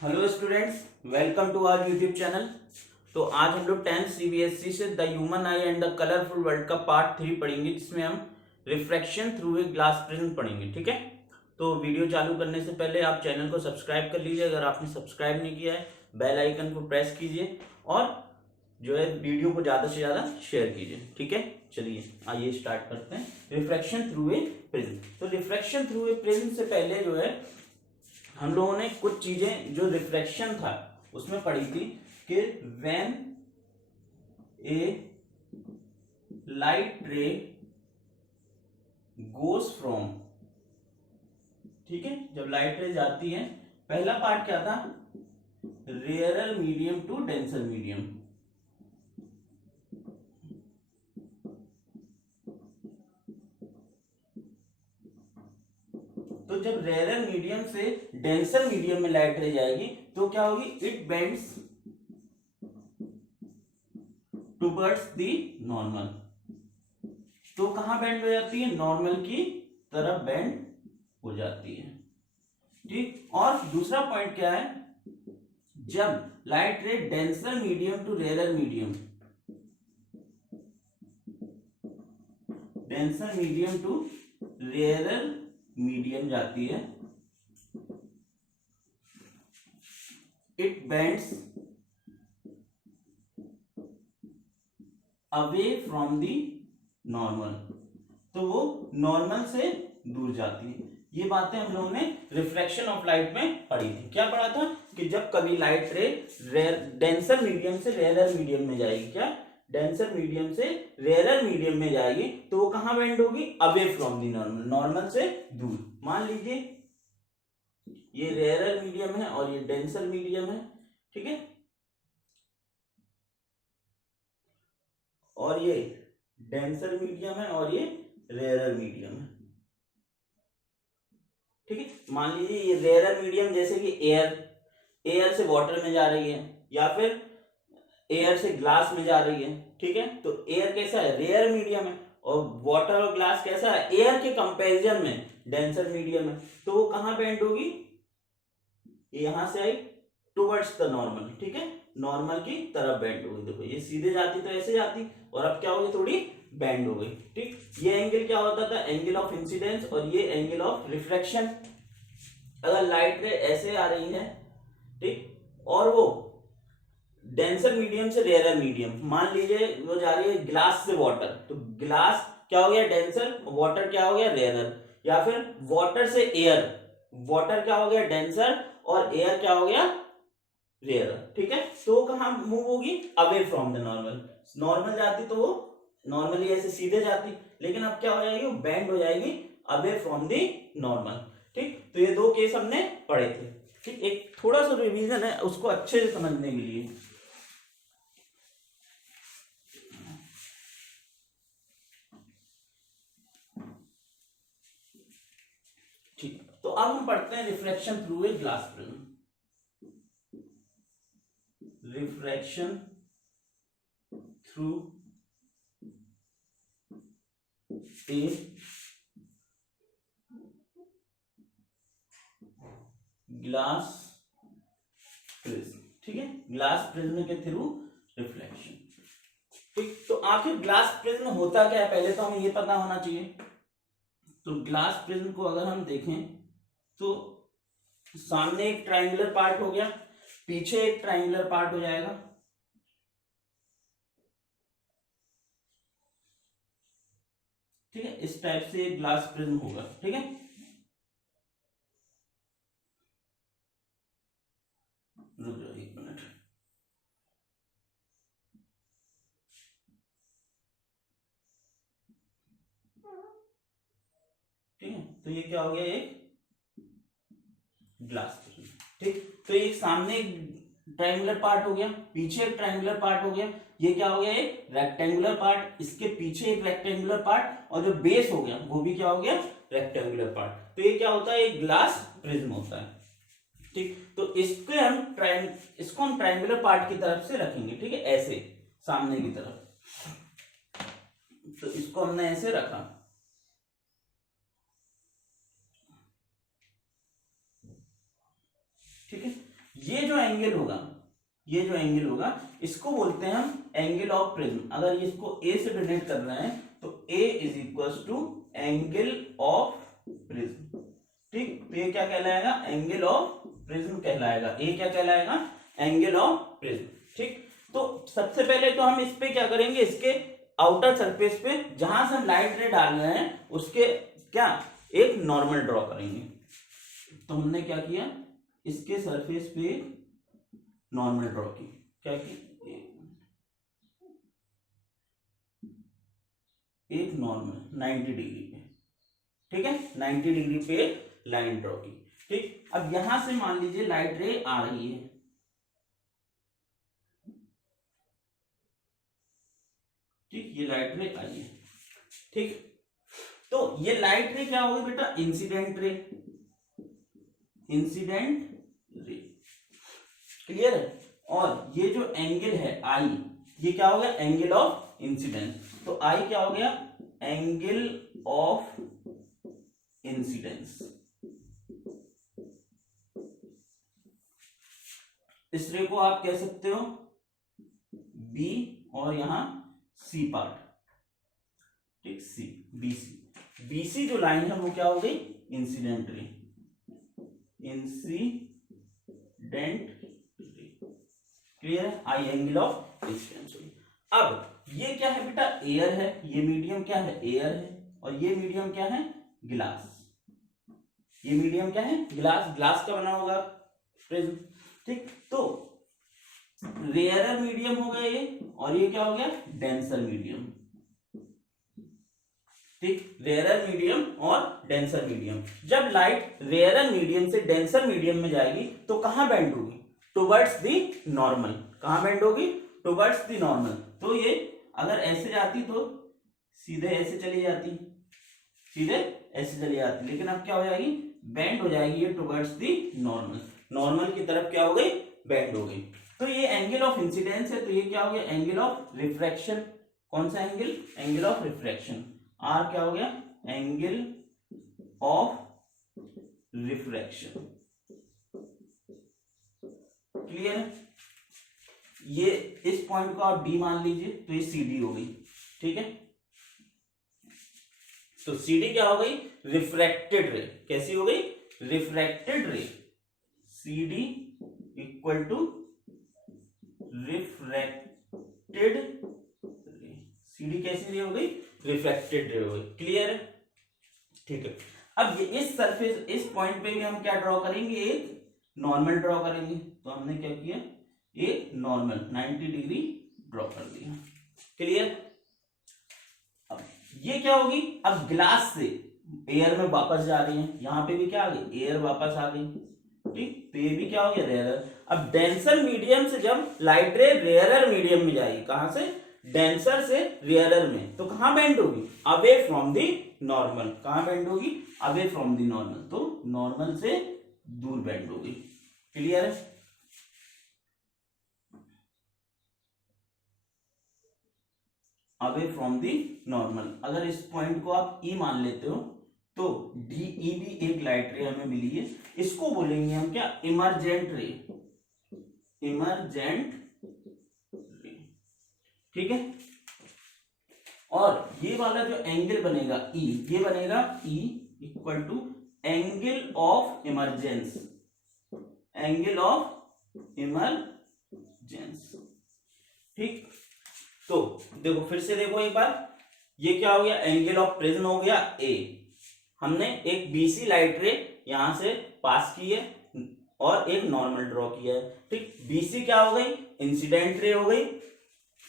Hello students, welcome to our YouTube channel. तो आज हम लोग 10th सीबीएसई से the human eye and the colourful world का पार्ट 3 पढ़ेंगे, जिसमें हम refraction through a glass prism पढ़ेंगे। ठीक है, तो वीडियो चालू करने से पहले आप चैनल को सब्सक्राइब कर लीजिए अगर आपने सब्सक्राइब नहीं किया है। बेल आइकन को प्रेस कीजिए और जो है वीडियो को ज़्यादा से ज़्यादा शेयर कीजिए। ठीक है, चलिए आइए स्टार्ट करते हैं। रिफ्रैक्शन थ्रू ए प्रिज्म। तो रिफ्रैक्शन थ्रू ए प्रिज्म से पहले जो है हम लोगों ने कुछ चीजें जो रिफ्रैक्शन था उसमें पढ़ी थी कि व्हेन ए लाइट रे गोस फ्रॉम, ठीक है, जब लाइट रे जाती है, पहला पार्ट क्या था, rarer medium to denser medium. तो जब रेयरर मीडियम से डेंसर मीडियम में लाइट रे जाएगी तो क्या होगी, it bends towards the normal. तो कहां बेंड हो जाती है, नॉर्मल की तरफ बेंड हो जाती है। ठीक, और दूसरा पॉइंट क्या है, जब light ray denser medium to rarer medium, denser medium to rarer medium जाती है, it bends away from the normal. तो वो नॉर्मल से दूर जाती है। ये बातें हम लोगों ने रिफ्लेक्शन ऑफ लाइट में पढ़ी थी। क्या पढ़ा था कि जब कभी लाइट रे डेंसर मीडियम से रेयरर मीडियम में जाएगी, क्या डेंसर मीडियम से रेयरर मीडियम में जाएगी तो वो कहां बेंड होगी, away from the normal, normal से दूर। मान लीजिए ये रेयरर मीडियम है और ये डेंसर मीडियम है, ठीक है, और ये डेंसर मीडियम है और ये रेयरर मीडियम है। ठीक है, मान लीजिए ये रेयरर मीडियम जैसे कि एयर से वाटर में जा रही है या फिर एयर से ग्लास में जा रही है। ठीक है, तो एयर कैसा है, रेयर मीडियम है, और वाटर और ग्लास कैसा है, एयर के कंपैरिजन में डेंसर मीडियम है। तो वो कहां बेंड होगी, यहां से आई टुवर्ड्स द नॉर्मल। ठीक है, नॉर्मल की तरफ बेंड हो गई। देखो ये सीधे जाती तो ऐसे जाती, और अब क्या हो गई, थोड़ी बेंड हो गई। ठीक, ये एंगल क्या होता था, एंगल ऑफ इंसिडेंस, और ये एंगल ऑफ रिफ्लेक्शन। अगर लाइट रे ऐसे आ रही है, ठीक, और वो डेंसर मीडियम से रेयरर मीडियम, मान लीजिए वो जा रही है ग्लास से वाटर, तो ग्लास क्या हो गया डेंसर, वाटर क्या हो गया रेयरर, या फिर वाटर से एयर, वाटर क्या हो गया डेंसर और एयर क्या हो गया रेयर। ठीक है, तो वो कहां मूव होगी, away from the normal. Normal जाती तो वो नॉर्मली ऐसे सीधे जाती, लेकिन अब क्या हो जाएगी, वो बेंड हो जाएगी अवे फ्रॉम द नॉर्मल। ठीक, तो ये दो केस हमने पढ़े थे। ठीक, एक थोड़ा सा रिवीजन है उसको अच्छे से समझने के लिए। ठीक, तो अब हम पढ़ते हैं reflection through a glass prism. Refraction through a glass prism. ठीक है, ग्लास प्रिज्म के थ्रू रिफ्लेक्शन। ठीक, तो आखिर ग्लास प्रिज्म होता क्या है, पहले तो हमें ये पता होना चाहिए। तो ग्लास प्रिज्म को अगर हम देखें तो सामने एक ट्रायंगुलर पार्ट हो गया, पीछे एक ट्रायंगुलर पार्ट हो जाएगा। ठीक है, इस टाइप से एक ग्लास प्रिज्म होगा। ठीक है, रुक जाओ एक मिनट। ठीक है, तो ये क्या हो गया, एक ग्लास प्रिज्म। ठीक, तो ये सामने एक ट्रायंगुलर पार्ट हो गया, पीछे एक ट्रायंगुलर पार्ट हो गया, ये क्या हो गया, एक रेक्टेंगुलर पार्ट, इसके पीछे एक रेक्टेंगुलर पार्ट, और जो बेस हो गया वो भी क्या हो गया, रेक्टेंगुलर पार्ट। तो ये क्या होता है, एक ग्लास प्रिज्म होता है। ठीक, तो इसको हम ट्रायंगुलर पार्ट की तरफ से रखेंगे। ठीक है, ऐसे सामने की तरफ, तो इसको हमने ऐसे रखा। ठीक है, ये एंगल होगा, ये जो एंगल होगा इसको बोलते हैं हम एंगल ऑफ प्रिज्म। अगर इसको ए से डिनोट कर रहे हैं तो A is equal to angle of prism. ठीक, तो ये क्या कहलाएगा, एंगल ऑफ प्रिज्म कहलाएगा। ए क्या कहलाएगा, एंगल ऑफ प्रिज्म। ठीक, तो सबसे पहले तो हम इस पे क्या करेंगे, इसके आउटर सरफेस पे जहां से हम लाइट रे डाल रहे हैं उसके क्या एक नॉर्मल ड्रॉ करेंगे। तो हमने क्या किया, इसके सरफेस पे नॉर्मल ड्रॉ की, क्या की, एक नॉर्मल 90 डिग्री पे, ठीक है, 90 डिग्री पे लाइन ड्रॉ की। ठीक, अब यहां से मान लीजिए लाइट रे आ रही है, ठीक, ये लाइट रे आई है। ठीक, तो ये लाइट रे क्या होगी बेटा, incident ray, incident ray, clear है। और ये जो एंगल है आई, ये क्या हो गया, एंगल ऑफ इंसिडेंस। तो आई क्या हो गया, एंगल ऑफ इंसिडेंस। इस रे को आप कह सकते हो बी और यहां सी पार्ट, ठीक, सी, बीसी। बीसी जो लाइन है वो क्या हो गई, incident ray, incident ray, clear है। आई एंगल ऑफ इंसिडेंस हुई। अब ये क्या है बेटा, एयर है, ये मीडियम क्या है, एयर है, और ये मीडियम क्या है, ग्लास। ये मीडियम क्या है, ग्लास। ग्लास का बना होगा प्रिज्म। ठीक, तो रेयरर मीडियम हो गया ये, और ये क्या हो गया, डेंसर मीडियम। ठीक, रेयरर मीडियम और डेंसर मीडियम। जब लाइट रेयरर मीडियम से डेंसर मीडियम में जाएगी तो कहां बेंड होगी, टुवर्ड्स दी नॉर्मल। कहां बेंड होगी, टुवर्ड्स दी नॉर्मल। तो ये अगर ऐसे जाती तो सीधे ऐसे चली जाती, सीधे ऐसे चली जाती, लेकिन अब क्या हो जाएगी, बेंड हो जाएगी ये टुवर्ड्स दी नॉर्मल। नॉर्मल की तरफ क्या हो गई, बेंड हो गई। तो ये एंगल ऑफ इंसिडेंस है, तो ये क्या हो गया, एंगल ऑफ रिफ्रैक्शन। कौन सा angle, angle of refraction. R क्या हो गया, एंगल ऑफ रिफ्रैक्शन, क्लियर है। ये इस पॉइंट को आप डी मान लीजिए, तो ये सी डी हो गई, ठीक है। तो सी डी क्या हो गई, रिफ्रैक्टेड रे। कैसी हो गई, refracted ray. C D equal to refracted ray. C D कैसी रे हो गई, रिफ्रैक्टेड रे हो गई, क्लियर है, ठीक है। अब ये इस सरफेस, इस पॉइंट पे भी हम क्या ड्रॉ करेंगे, एक नॉर्मल ड्रॉ करेंगे। तो हमने क्या किया, एक नॉर्मल 90 डिग्री ड्रॉ कर दिया, क्लियर। अब ये क्या होगी, अब ग्लास से एयर में वापस जा रही है, यहां पे भी क्या आ गई, एयर वापस आ गई, ठीक। तो ये भी क्या हो गया, रेयरर। अब डेंसर मीडियम से जब लाइट रे रेयरर मीडियम में जाएगी, कहां से, डेंसर से रेयरर में, तो कहां बेंड होगी, अवे फ्रॉम दी नॉर्मल। कहां बेंड होगी, अवे फ्रॉम दी नॉर्मल। तो नॉर्मल से दूर बेंड होगी, क्लियर है। Away from the normal. अगर इस पॉइंट को आप ई मान लेते हो तो डी ई भी एक लाइट रे हमें मिली है, इसको बोलेंगे हम क्या, इमरजेंट रे, इमरजेंट रे, ठीक है। और ये वाला जो एंगल बनेगा ई, ये बनेगा E equal to angle of emergence, angle of emergence, ठीक। तो देखो फिर से देखो एक बार, ये क्या हो गया, एंगल ऑफ प्रिज्म हो गया ए। हमने एक बीसी लाइट रे यहां से पास की है और एक नॉर्मल ड्रॉ किया है, ठीक। बीसी क्या हो गई, इंसिडेंट रे हो गई,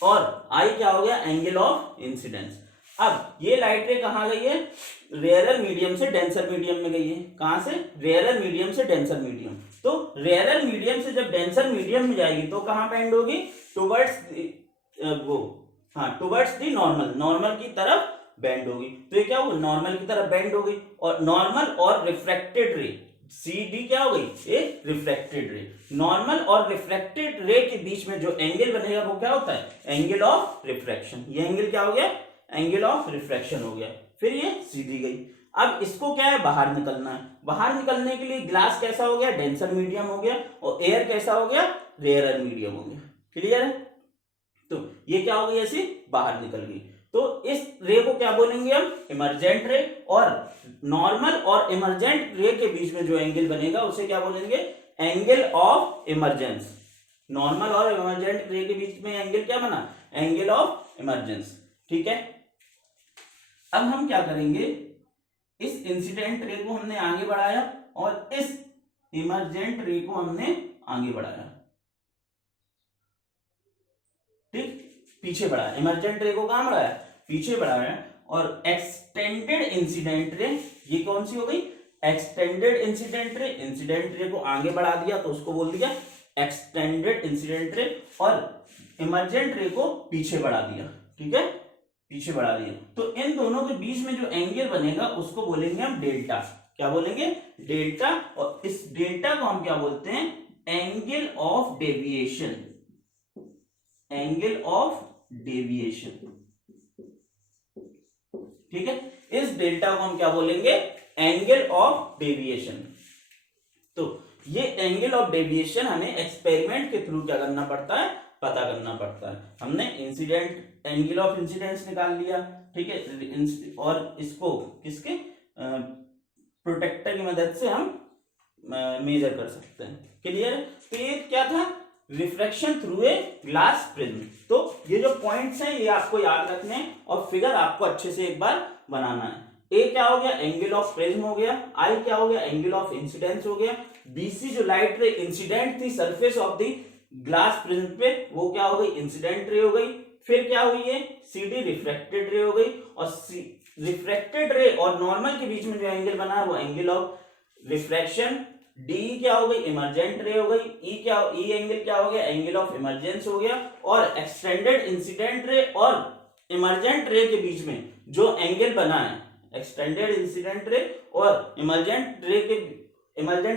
और आई क्या हो गया, एंगल ऑफ इंसिडेंस। अब ये लाइट रे कहां गई है, रेयरर मीडियम से डेंसर मीडियम में गई है। कहां से, रेयरर मीडियम से डेंसर मीडियम। तो रेयरर मीडियम से जब डेंसर मीडियम में जाएगी तो कहां बेंड होगी, टुवर्ड्स वो, हाँ, टुवर्ड्स दी नॉर्मल, नॉर्मल की तरफ बेंड होगी। तो ये क्या होगी, नॉर्मल की तरफ बेंड हो गई। और नॉर्मल और रिफ्रैक्टेड रे, सी डी क्या हो गई, एक रिफ्रैक्टेड रे। नॉर्मल और रिफ्रैक्टेड रे के बीच में जो एंगल बनेगा वो क्या होता है, एंगल ऑफ रिफ्रैक्शन। ये एंगल क्या हो गया, एंगल ऑफ रिफ्रैक्शन हो गया। फिर ये सी डी गई। अब इसको क्या है, बाहर निकलना है। बाहर निकलने के लिए ग्लास कैसा हो गया, डेंसर मीडियम हो गया, और एयर कैसा हो गया, रेयरर मीडियम हो गया। क्लियर है? तो ये क्या हो गई, ऐसे बाहर निकल गई। तो इस रे को क्या बोलेंगे हम, इमरजेंट रे। और नॉर्मल और इमरजेंट रे के बीच में जो एंगल बनेगा उसे क्या बोलेंगे, एंगल ऑफ इमरजेंस। नॉर्मल और इमरजेंट रे के बीच में एंगल क्या बना, एंगल ऑफ इमरजेंस। ठीक है, अब हम क्या करेंगे, इस इंसिडेंट रे को हमने आगे बढ़ाया और इस इमरजेंट रे को हमने आगे बढ़ाया, ठीक, पीछे बढ़ाया। इमरजेंट रे को कहां बढ़ाया, पीछे बढ़ाया। और एक्सटेंडेड इंसिडेंट रे, ये कौन सी हो गई, extended incident ray. Incident ray को आगे बढ़ा दिया तो उसको बोल दिया एक्सटेंडेड इंसिडेंट रे, और इमरजेंट रे को पीछे बढ़ा दिया। ठीक है, पीछे बढ़ा दिया। तो इन दोनों के बीच में जो एंगल बनेगा उसको बोलेंगे हम डेल्टा। क्या बोलेंगे, डेल्टा। और इस डेल्टा को हम क्या बोलते हैं, angle of deviation. Angle of deviation. ठीक है, इस डेल्टा को हम क्या बोलेंगे, एंगल ऑफ डेविएशन। तो ये एंगल ऑफ डेविएशन हमें एक्सपेरिमेंट के थ्रू क्या करना पड़ता है, पता करना पड़ता है। हमने इंसिडेंट एंगल ऑफ इंसिडेंस निकाल लिया, ठीक है, और इसको किसके प्रोटेक्टर की मदद से हम मेजर कर सकते हैं। क्लियर? तो ये क्या था, refraction through a glass prism. तो ये जो पॉइंट्स हैं ये आपको याद रखने हैं और फिगर आपको अच्छे से एक बार बनाना है। ए क्या हो गया, एंगल ऑफ प्रिज्म हो गया। आई क्या हो गया, एंगल ऑफ इंसिडेंस हो गया। बीसी जो लाइट रे इंसिडेंट थी surface of the glass prism पे, वो क्या हो गई, इंसिडेंट रे हो गई। फिर क्या हुई है, सीडी रिफ्रैक्टेड रे हो गई। और रिफ्रैक्टेड रे और नॉर्मल के बीच में जो एंगल बना है वो एंगल ऑफ रिफ्रैक्शन। डी क्या हो गई, इमरजेंट रे हो गई। ई क्या, ई एंगल क्या हो गया, एंगल ऑफ इमरजेंस हो गया। और एक्सटेंडेड इंसिडेंट रे और इमरजेंट रे के बीच में जो एंगल बना है, एक्सटेंडेड इंसिडेंट रे और इमरजेंट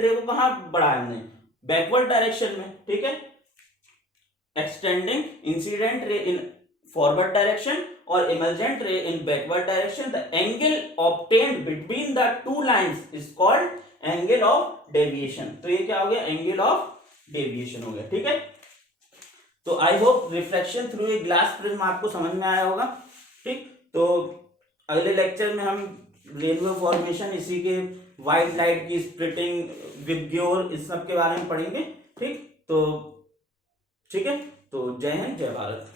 रे को कहां बढ़ाया हमने, बैकवर्ड डायरेक्शन में। ठीक है, extending incident ray in forward direction और emergent ray in backward direction, the angle obtained between the two lines is called angle of deviation. तो ये क्या हो गया, एंगल ऑफ डेविएशन हो गया। ठीक है, तो I hope reflection through a glass prism आपको समझ में आया होगा। ठीक, तो अगले लेक्चर में हम रेनबो फॉर्मेशन, इसी के व्हाइट लाइट की स्प्लिटिंग, विबग्योर, इस सब के बारे में पढ़ेंगे। ठीक, तो ठीक है, तो जय हिंद, जय भारत।